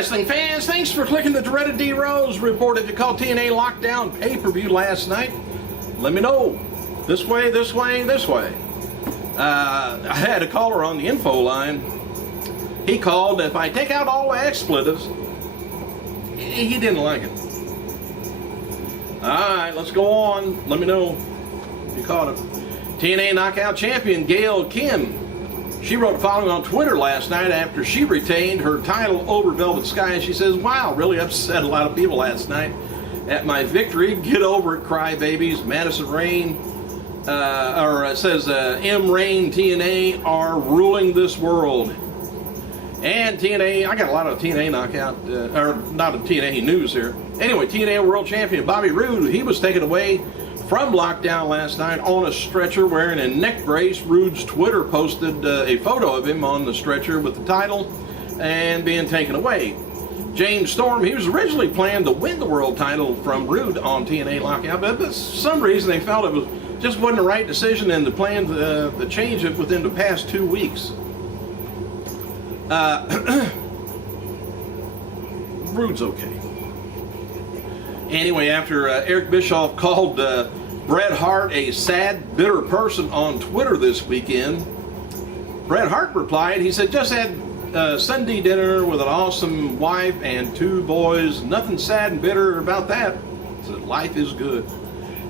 wrestling fans, thanks for clicking the dreaded D Rose reported to call TNA Lockdown pay-per-view last night. Let me know. This way, this way, this way. I had a caller on the info line. He called. If I take out all the expletives, he didn't like it. Alright, let's go on. Let me know if you caught it. TNA Knockout Champion Gail Kim. She wrote the following on Twitter last night after she retained her title over Velvet Sky. She says, wow, really upset a lot of people last night at my victory. Get over it, crybabies. Madison Rain, it says M. Rain TNA are ruling this world. And TNA, I got a lot of TNA knockout, or not of TNA news here. Anyway, TNA World Champion Bobby Roode, he was taken away from Lockdown last night on a stretcher wearing a neck brace. Roode's Twitter posted a photo of him on the stretcher with the title and being taken away. James Storm, he was originally planned to win the world title from Roode on TNA Lockout, but for some reason they felt it was just wasn't the right decision and they planned to change it within the past 2 weeks. Roode's okay. Anyway, after Eric Bischoff called Bret Hart a sad, bitter person on Twitter this weekend, Bret Hart replied, he said, just had Sunday dinner with an awesome wife and 2 boys. Nothing sad and bitter about that. He said, life is good.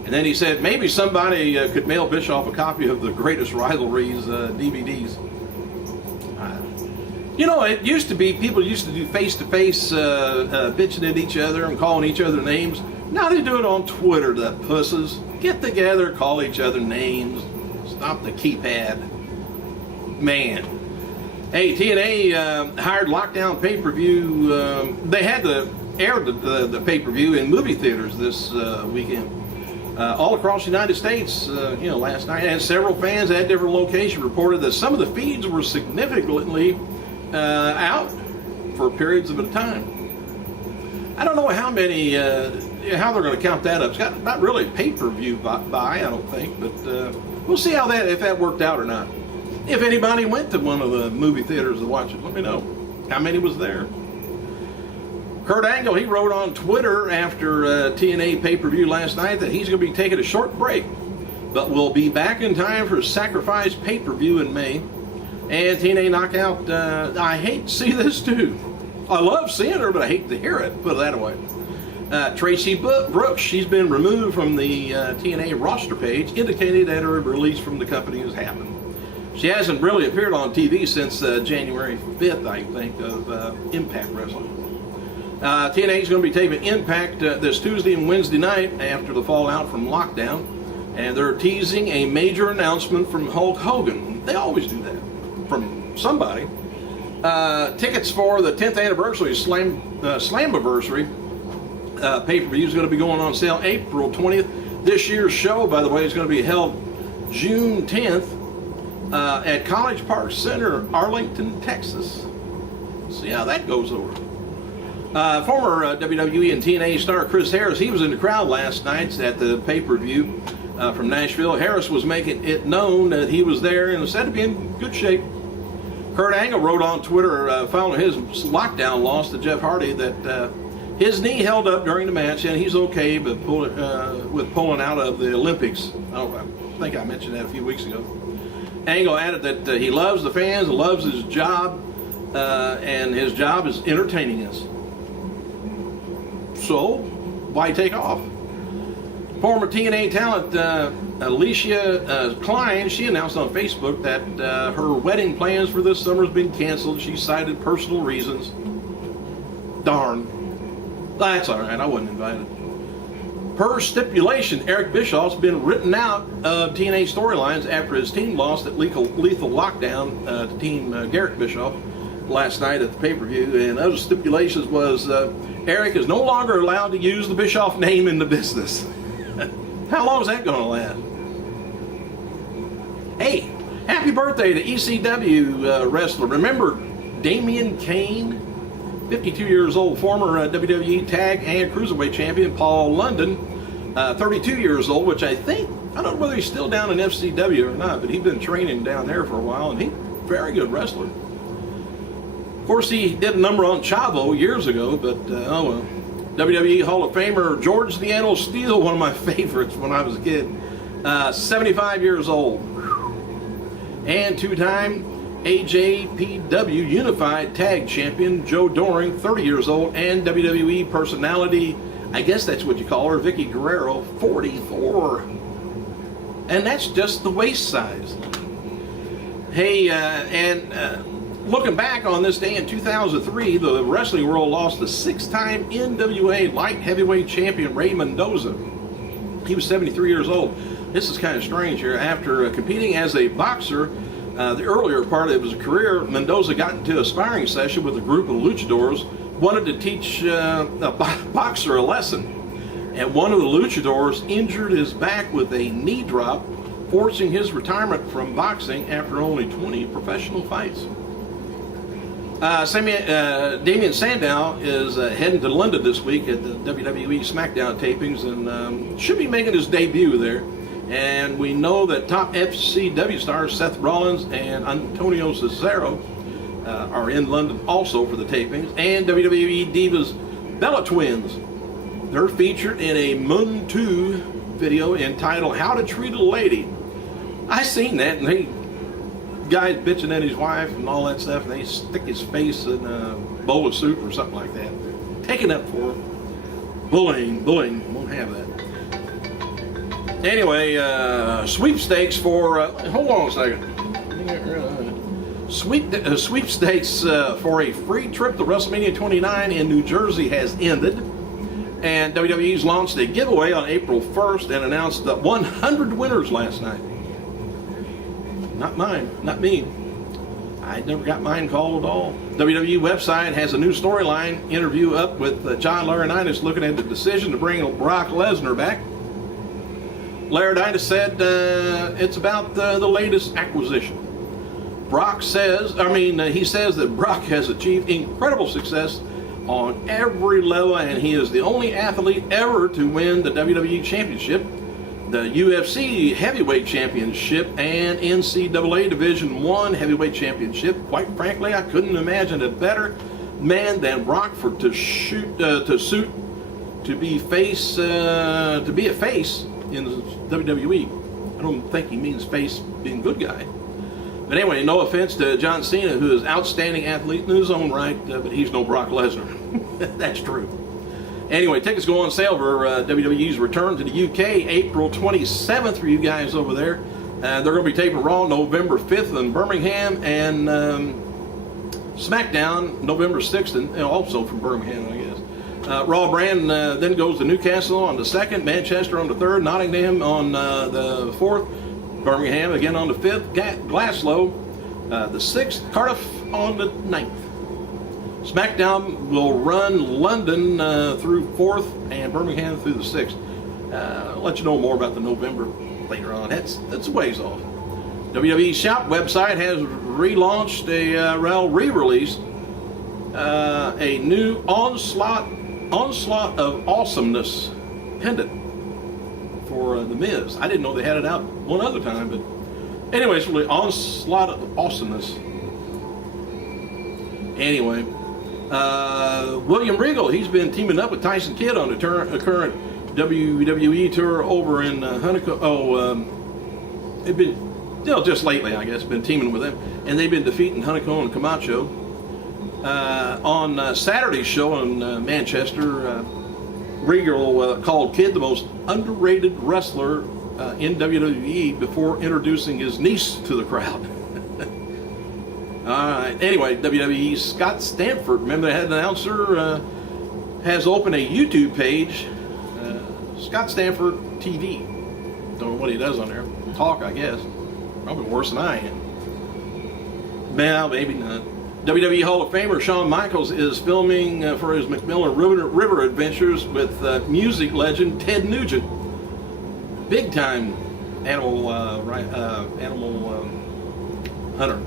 And then he said, maybe somebody could mail Bischoff a copy of the Greatest Rivalries DVDs. You know, it used to be, people used to do face-to-face bitching at each other and calling each other names. Now they do it on Twitter, the pusses. Get together, call each other names. Stop the keypad. Man. Hey, TNA hired Lockdown pay-per-view. They had to air the pay-per-view in movie theaters this weekend. All across the United States, last night. And several fans at different locations reported that some of the feeds were significantly out for periods of a time. I don't know how many, how they're going to count that up. It's not really pay-per-view buy, I don't think, but we'll see how if that worked out or not. If anybody went to one of the movie theaters to watch it, let me know. How many was there? Kurt Angle, he wrote on Twitter after TNA pay-per-view last night that he's going to be taking a short break, but will be back in time for Sacrifice pay-per-view in May. And TNA Knockout, I hate to see this too. I love seeing her, but I hate to hear it, put it that way. Tracy Brooks, she's been removed from the TNA roster page, indicating that her release from the company has happened. She hasn't really appeared on TV since January 5th, I think, of Impact Wrestling. TNA is going to be taping Impact this Tuesday and Wednesday night after the fallout from Lockdown. And they're teasing a major announcement from Hulk Hogan. They always do that. From somebody. Tickets for the 10th anniversary Slammiversary pay-per-view is going to be going on sale April 20th. This year's show, by the way, is going to be held June 10th at College Park Center, Arlington, Texas. See how that goes over. Former WWE and TNA star Chris Harris, he was in the crowd last night at the pay-per-view from Nashville. Harris was making it known that he was there and was said to be in good shape. Kurt Angle wrote on Twitter following his Lockdown loss to Jeff Hardy that his knee held up during the match and he's okay but with pulling out of the Olympics. I think I mentioned that a few weeks ago. Angle added that he loves the fans, loves his job, and his job is entertaining us. So, why take off? Former TNA talent Alicia Klein, she announced on Facebook that her wedding plans for this summer has been canceled. She cited personal reasons. Darn. That's all right, I wasn't invited. Per stipulation, Eric Bischoff's been written out of TNA storylines after his team lost at Lethal Lockdown to Team Garrett Bischoff last night at the pay-per-view. And those stipulations was Eric is no longer allowed to use the Bischoff name in the business. How long is that going to last? Hey, happy birthday to ECW wrestler. Remember Damian Kane? 52 years old, former WWE Tag and Cruiserweight Champion Paul London, 32 years old, which I don't know whether he's still down in FCW or not, but he's been training down there for a while, and he's a very good wrestler. course, he did a number on Chavo years ago, but oh well. WWE Hall of Famer George the Animal Steele, one of my favorites when I was a kid, 75 years old. And two-time AJPW Unified Tag Champion Joe Doring, 30 years old, and WWE personality, I guess that's what you call her, Vicky Guerrero, 44. And that's just the waist size. Hey, looking back on this day in 2003, the wrestling world lost the 6-time NWA Light Heavyweight Champion Ray Mendoza. He was 73 years old. This is kind of strange here. After competing as a boxer, the earlier part of his career, Mendoza got into a sparring session with a group of luchadors, wanted to teach a boxer a lesson. And one of the luchadors injured his back with a knee drop, forcing his retirement from boxing after only 20 professional fights. Damien Sandow is heading to London this week at the WWE SmackDown tapings and should be making his debut there. And we know that top FCW stars Seth Rollins and Antonio Cesaro are in London also for the tapings. And WWE divas Bella Twins. They're featured in a Moon 2 video entitled How to Treat a Lady. I seen that, and they guys bitching at his wife and all that stuff, and they stick his face in a bowl of soup or something like that. Taking up for him. Bullying, won't have that. Anyway, sweepstakes for, hold on a second. Sweepstakes for a free trip to WrestleMania 29 in New Jersey has ended. And WWE's launched a giveaway on April 1st and announced 100 winners last night. Not mine, not me. I never got mine called at all. WWE website has a new storyline interview up with John Laurinaitis looking at the decision to bring Brock Lesnar back. Laurinaitis said it's about the latest acquisition. He says that Brock has achieved incredible success on every level, and he is the only athlete ever to win the WWE Championship, the UFC Heavyweight Championship, and NCAA Division I Heavyweight Championship. Quite frankly, I couldn't imagine a better man than Brock to be a face in WWE. I don't think he means face being good guy. But anyway, no offense to John Cena, who is an outstanding athlete in his own right, but he's no Brock Lesnar. That's true. Anyway, tickets go on sale for WWE's return to the UK April 27th for you guys over there. They're going to be taping Raw November 5th in Birmingham, and SmackDown November 6th, and also from Birmingham, I guess. Raw brand then goes to Newcastle on the 2nd, Manchester on the 3rd, Nottingham on the 4th, Birmingham again on the 5th, Glasgow the 6th, Cardiff on the 9th. SmackDown will run London through 4th and Birmingham through the 6th. I'll let you know more about the November later on. That's a ways off. WWE Shop website has relaunched re-released a new onslaught of awesomeness pendant for The Miz. I didn't know they had it out one other time, but anyway, it's really onslaught of awesomeness. Anyway, William Regal, he's been teaming up with Tyson Kidd on the current WWE tour over in Honeycomb. They've been, just lately, I guess, been teaming with them, and they've been defeating Honeycomb and Camacho. On Saturday's show in Manchester, Regal called Kidd the most underrated wrestler in WWE before introducing his niece to the crowd. Alright, anyway, WWE's Scott Stanford, remember they had an announcer, has opened a YouTube page, Scott Stanford TV. Don't know what he does on there. Talk, I guess. Probably worse than I am. Well, maybe not. WWE Hall of Famer Shawn Michaels is filming for his McMillan River adventures with music legend Ted Nugent. Big time animal hunter.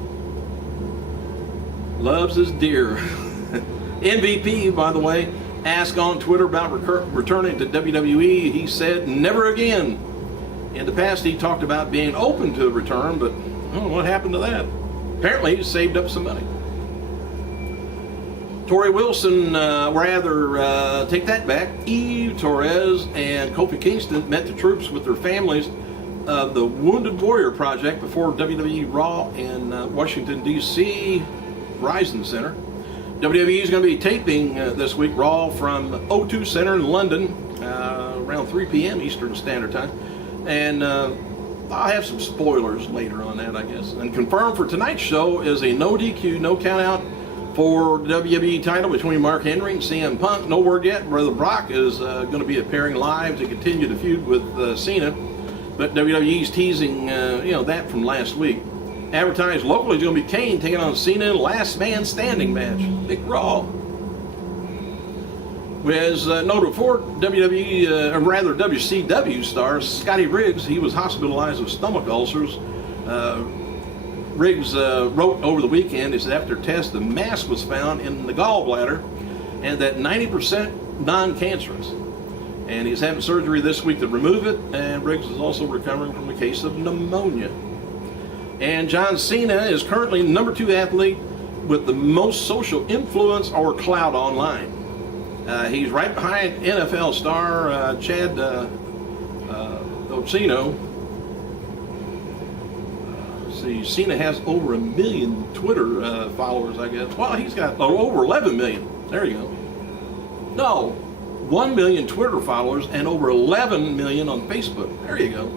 Loves his deer. MVP, by the way, asked on Twitter about returning to WWE. He said, never again. In the past, he talked about being open to a return, but I don't know what happened to that. Apparently, he saved up some money. Tori Wilson, take that back. Eve Torres and Kofi Kingston met the troops with their families of the Wounded Warrior Project before WWE Raw in Washington, D.C. Verizon Center. WWE is going to be taping this week Raw from O2 Center in London around 3 p.m. Eastern Standard Time. And I'll have some spoilers later on that, I guess. And confirmed for tonight's show is a no DQ, no countout for the WWE title between Mark Henry and CM Punk. No word yet. Brother Brock is going to be appearing live to continue the feud with Cena. But WWE's teasing, that from last week. Advertised locally is going to be Kane taking on Cena in a last man standing match. Big Raw. As noted before, WCW star Scotty Riggs, he was hospitalized with stomach ulcers. Riggs wrote over the weekend, he said after test, the mass was found in the gallbladder and that 90% non-cancerous. And he's having surgery this week to remove it, and Riggs is also recovering from a case of pneumonia. And John Cena is currently number 2 athlete with the most social influence or clout online. He's right behind NFL star Chad Ochocinco. Cena has over 1 million Twitter followers, I guess. Well, he's got over 11 million. There you go. No, 1 million Twitter followers and over 11 million on Facebook. There you go.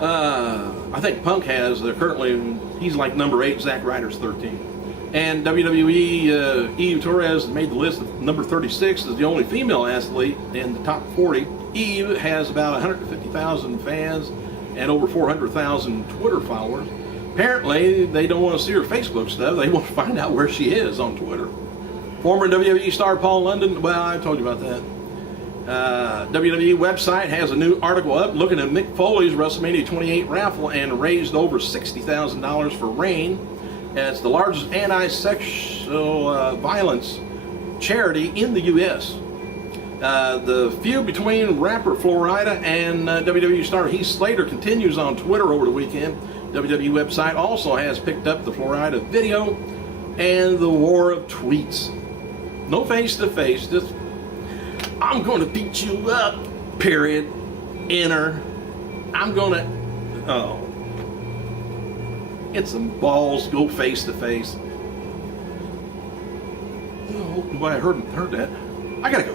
I think Punk has currently, he's like number 8, Zack Ryder's 13. And WWE, Eve Torres made the list of number 36 as the only female athlete in the top 40. Eve has about 150,000 fans and over 400,000 Twitter followers. Apparently, they don't want to see her Facebook stuff. They want to find out where she is on Twitter. Former WWE star Paul London, well, I told you about that. WWE website has a new article up looking at Mick Foley's WrestleMania 28 raffle and raised over $60,000 for RAINN. It's the largest anti-sexual violence charity in the U.S. The feud between rapper Florida and WWE star Heath Slater continues on Twitter over the weekend. WWE website also has picked up the Florida video and the war of tweets. No face-to-face, just, I'm going to beat you up, period, enter. I'm going to, get some balls, go face-to-face. Oh, I heard that. I gotta go.